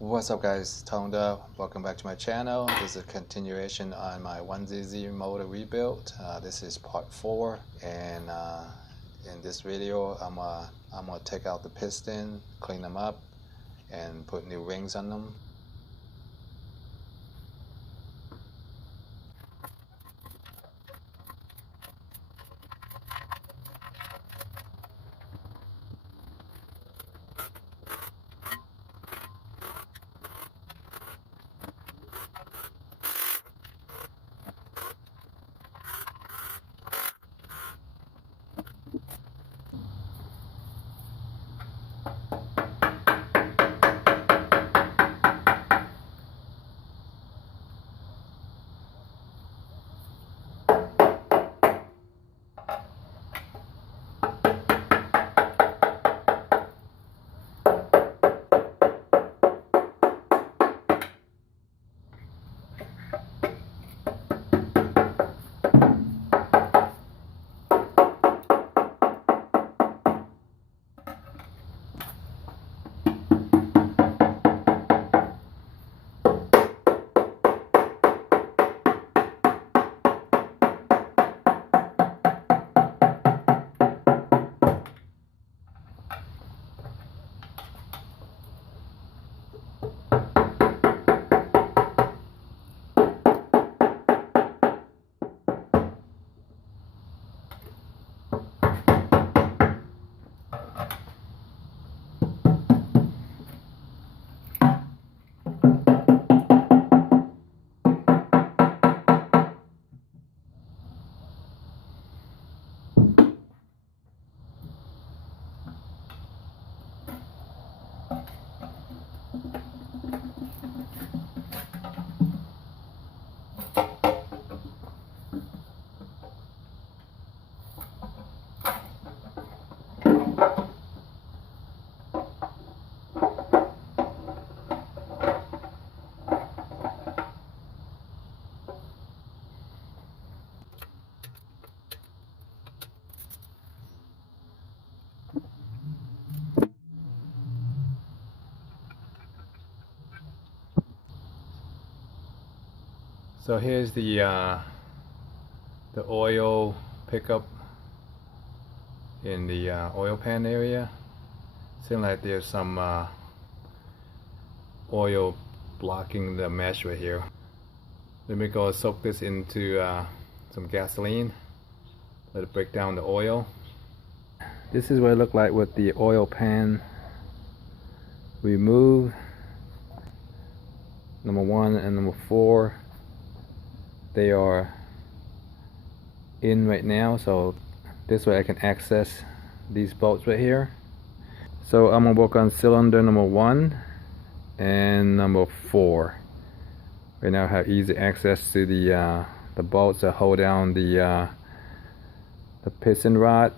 What's up guys, DUBB. Welcome back to my channel. This is a continuation on my 1ZZ motor rebuild. This is part 4, and in this video I'm gonna take out the piston, clean them up, and put new rings on them. So here's the oil pickup in the oil pan area. Seems like there's some oil blocking the mesh right here. Let me go soak this into some gasoline. Let it break down the oil. This is what it looked like with the oil pan removed. Number 1 and number 4. They are in right now, so this way I can access these bolts right here. So I'm gonna work on cylinder number 1 and number 4. Right now I have easy access to the bolts that hold down the piston rod.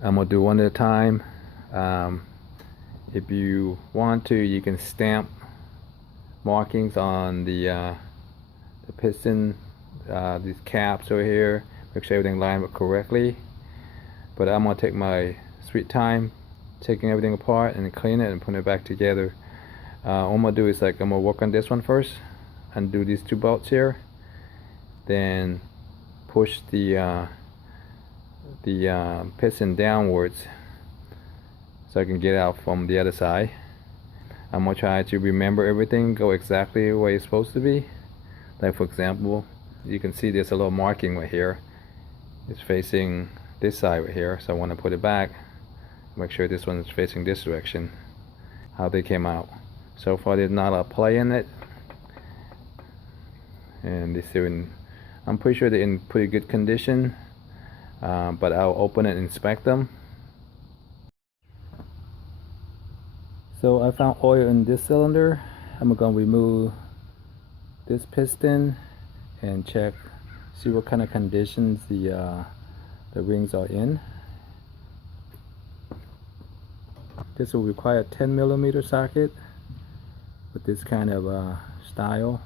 I'm gonna do one at a time. If you want to, you can stamp markings on the piston, these caps over here, make sure everything lined up correctly. But I'm gonna take my sweet time taking everything apart and clean it and putting it back together. What I'm gonna do is I'm gonna work on this one first, undo these 2 bolts here, then push the piston downwards so I can get out from the other side. I'm gonna try to remember everything, go exactly the way it's supposed to be. Like for example, you can see there's a little marking right here. It's facing this side right here, so I want to put it back. Make sure this one is facing this direction. How they came out. So far there's not a play in it. And I'm pretty sure they're in pretty good condition. But I'll open it and inspect them. So I found oil in this cylinder. I'm going to remove this piston and check, see what kind of conditions the rings are in. This will require a 10mm socket with this kind of style.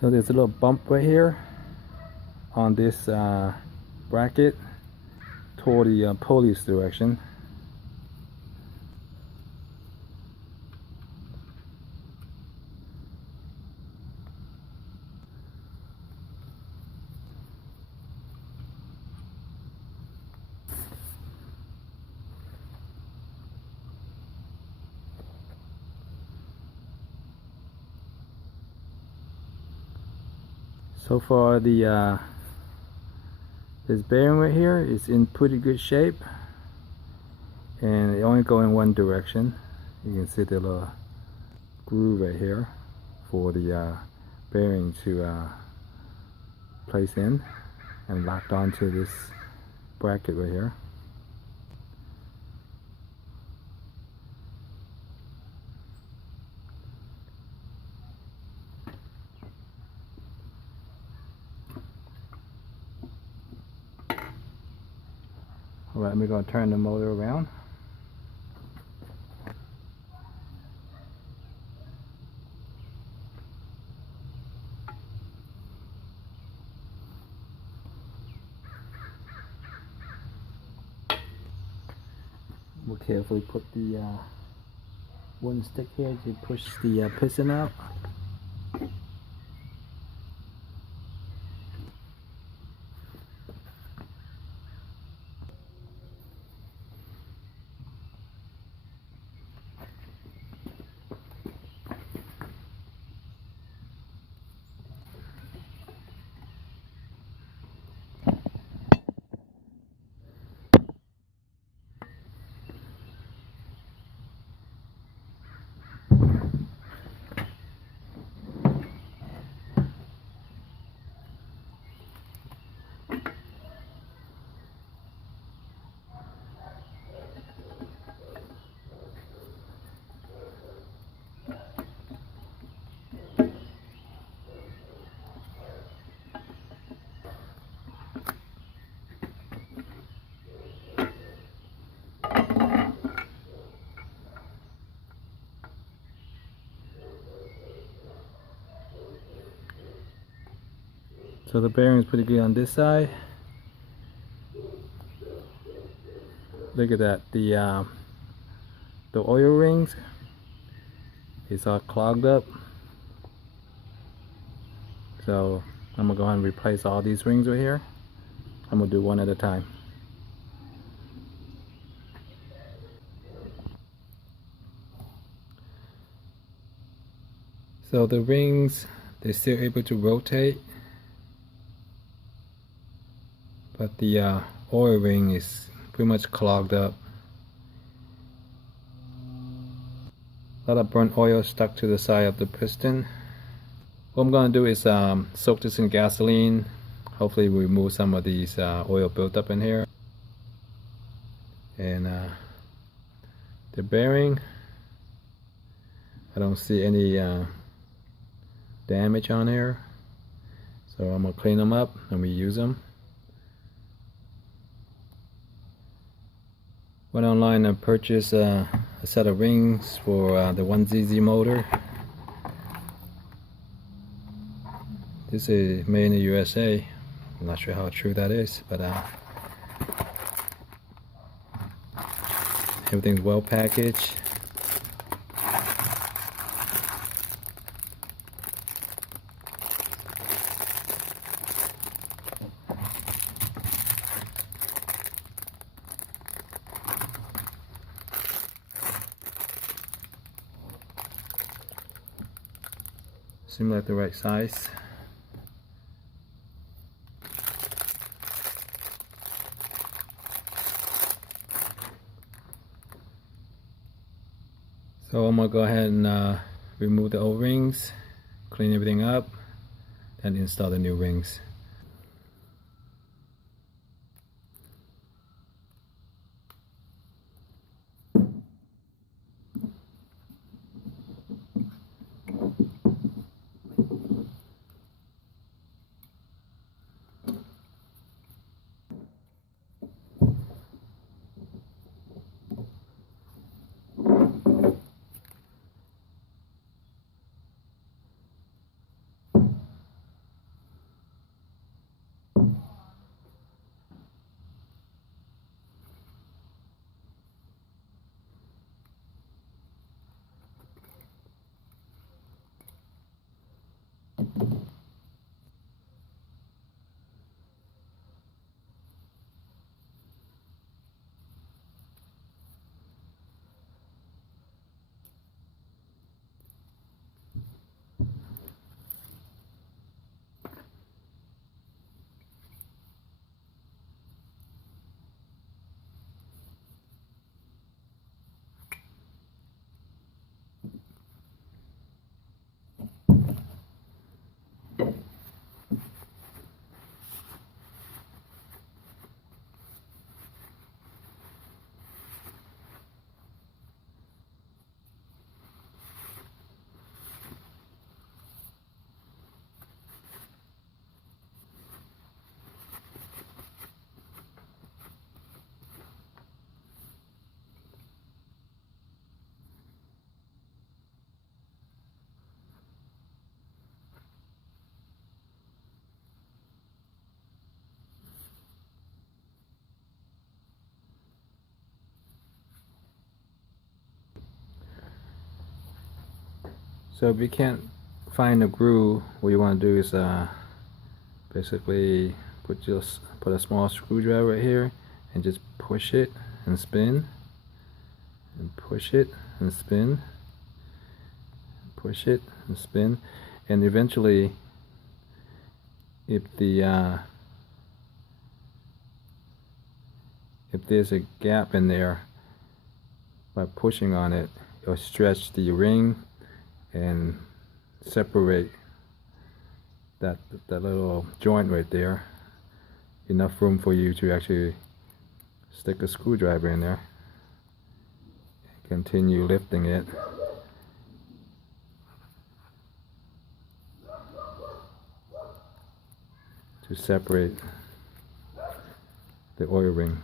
So there's a little bump right here on this bracket toward the police direction. So far the this bearing right here is in pretty good shape, and it only go in one direction. You can see the little groove right here for the bearing to place in and locked onto this bracket right here. Alright, we're going to turn the motor around. We'll carefully put the wooden stick here to push the piston out. So the bearing is pretty good on this side. Look at that, the oil rings is all clogged up. So I'm gonna go ahead and replace all these rings right here. I'm gonna do one at a time. So the rings, they're still able to rotate, but the oil ring is pretty much clogged up. A lot of burnt oil stuck to the side of the piston. What I'm going to do is soak this in gasoline, hopefully remove some of these oil buildup in here. And the bearing, I don't see any damage on here, so I'm going to clean them up and reuse them. Went online and purchased a set of rings for the 1ZZ motor. This is made in the USA. I'm not sure how true that is, but everything's well packaged. Seems like the right size. So I'm gonna go ahead and remove the old rings, clean everything up, and install the new rings. So if you can't find a groove, what you want to do is basically put a small screwdriver right here and just push it and spin, and push it and spin, push it and spin, and eventually, if there's a gap in there, by pushing on it, it'll stretch the ring and separate that little joint right there, enough room for you to actually stick a screwdriver in there. Continue lifting it. To separate the oil ring.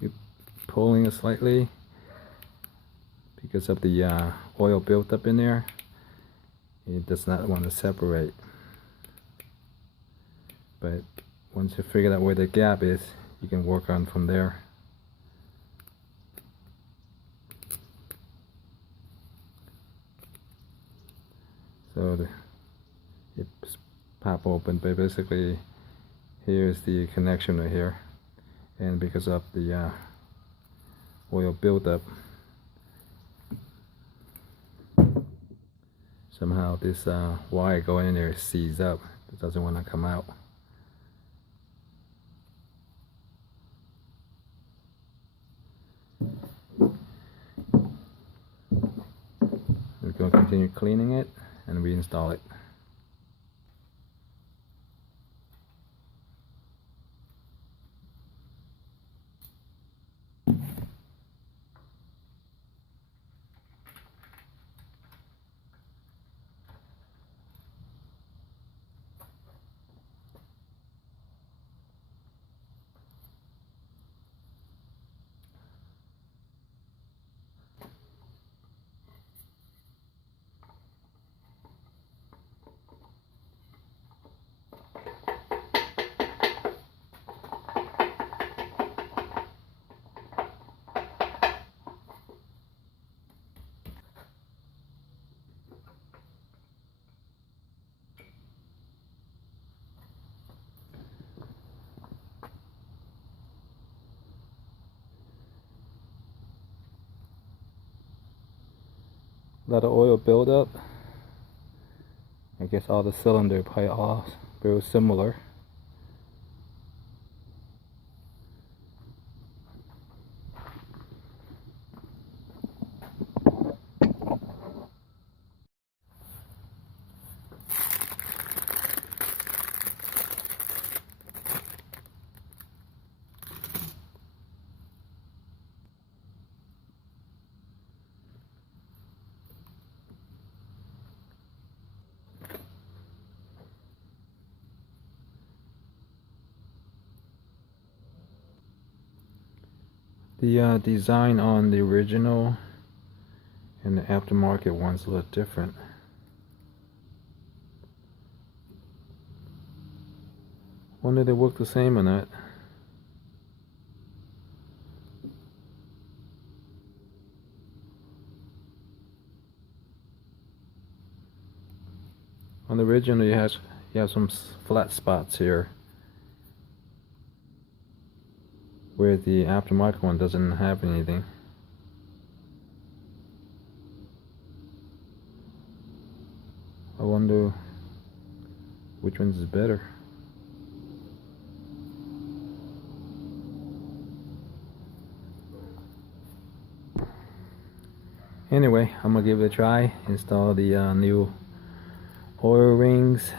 Keep pulling it slightly because of the oil built up in there. It does not want to separate. But once you figure out where the gap is, you can work on from there. So it's pop open, but basically here's the connection right here, and because of the oil buildup, somehow this wire going in there seized up. It doesn't want to come out. We're going to continue cleaning it and reinstall it. A lot of oil buildup. I guess all the cylinders probably all very similar. The design on the original and the aftermarket ones a little different. Wonder if they work the same or not. On the original you have some flat spots here, where the aftermarket one doesn't have anything. I wonder which one's is better. Anyway, I'm gonna give it a try. Install the new oil rings.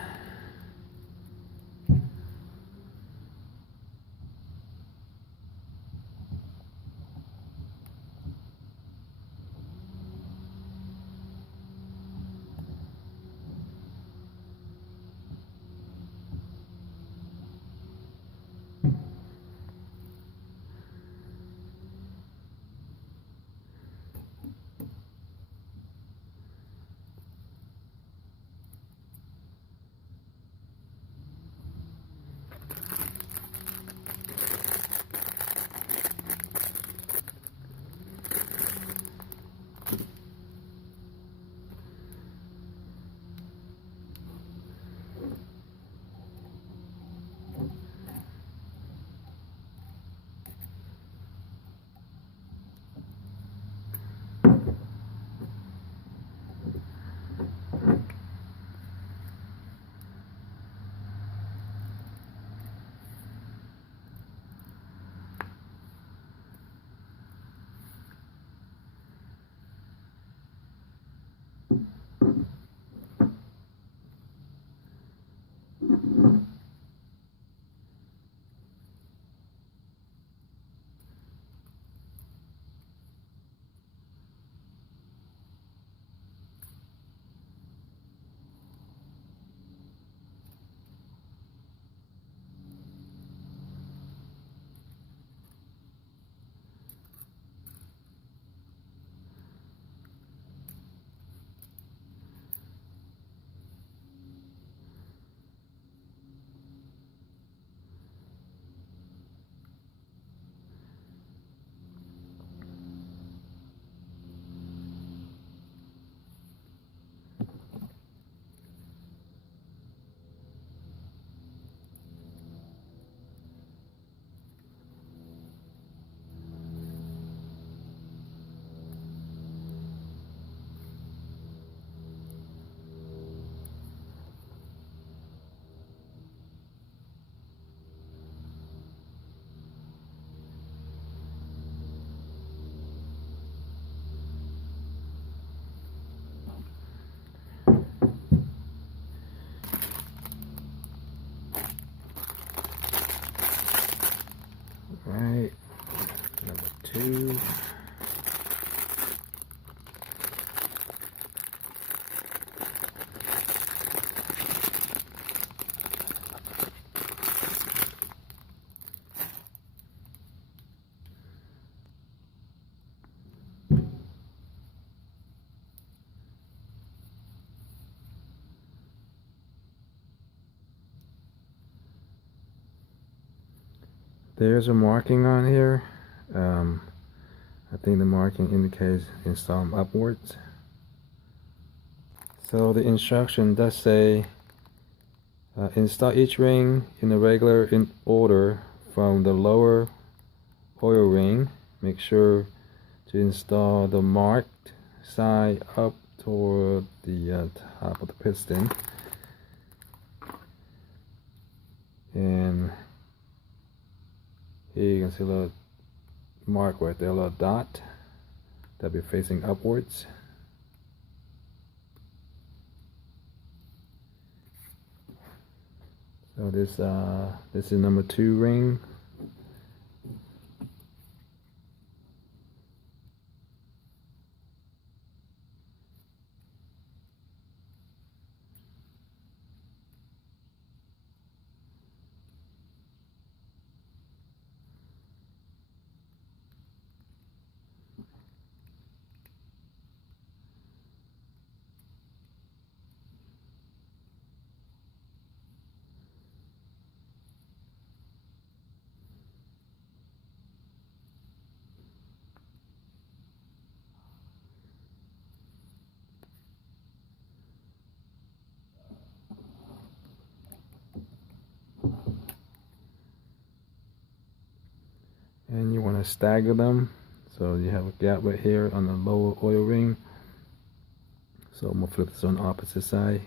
2. There's a marking on here. I think the marking indicates install them upwards. So the instruction does say install each ring in a regular order from the lower oil ring. Make sure to install the marked side up toward the top of the piston. And here you can see a little mark right there, a little dot that'll be facing upwards. So this is number 2 ring. And you want to stagger them, so you have a gap right here on the lower oil ring. So I'm going to flip this on the opposite side.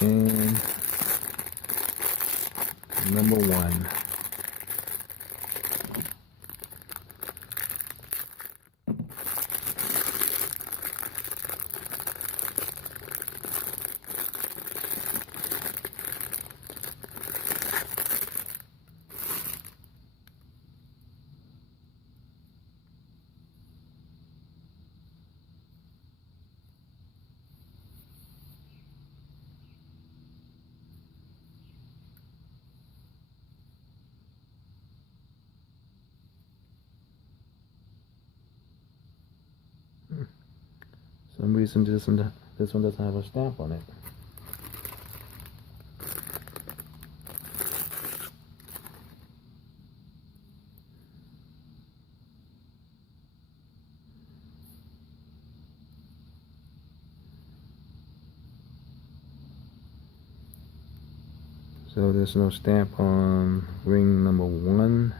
And number 1. For some reason this one doesn't have a stamp on it. So there's no stamp on ring number 1.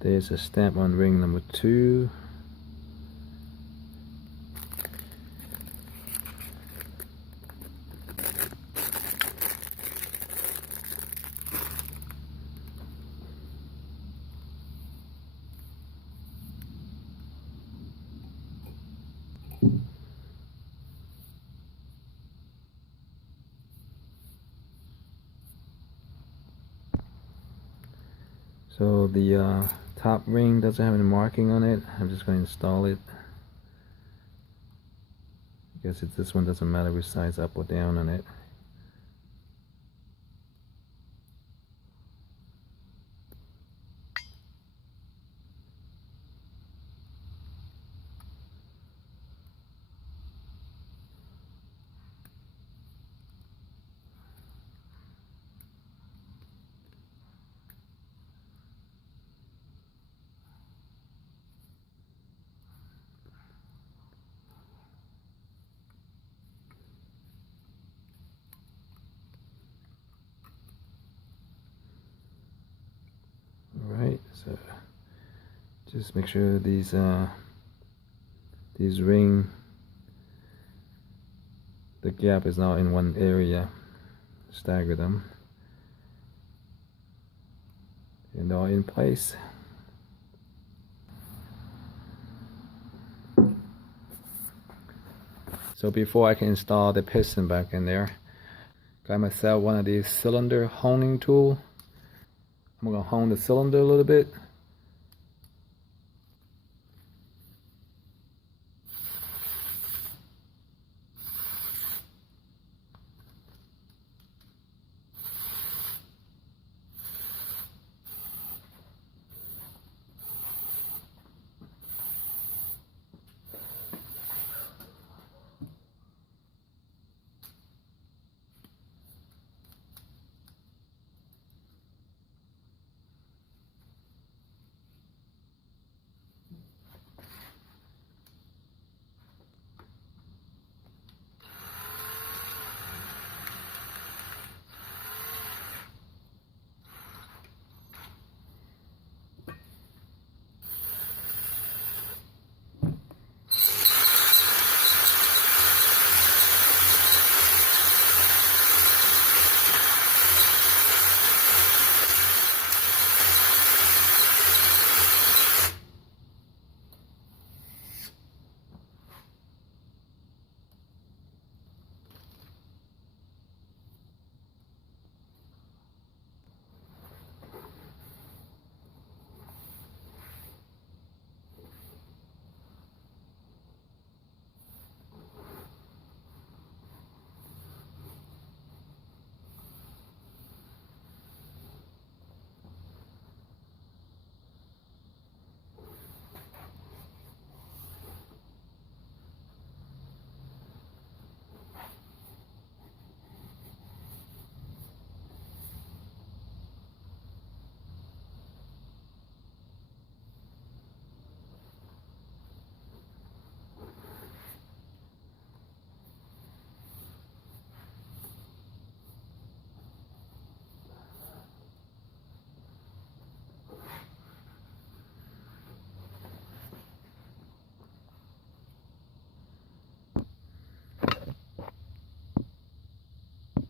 There's a stamp on ring number 2. So the top ring doesn't have any marking on it. I'm just going to install it. I guess this one doesn't matter which side's up or down on it. Alright, so just make sure these ring, the gap is not in one area. Stagger them, and they're all in place. So before I can install the piston back in there, Got myself one of these cylinder honing tool. I'm gonna hone the cylinder a little bit.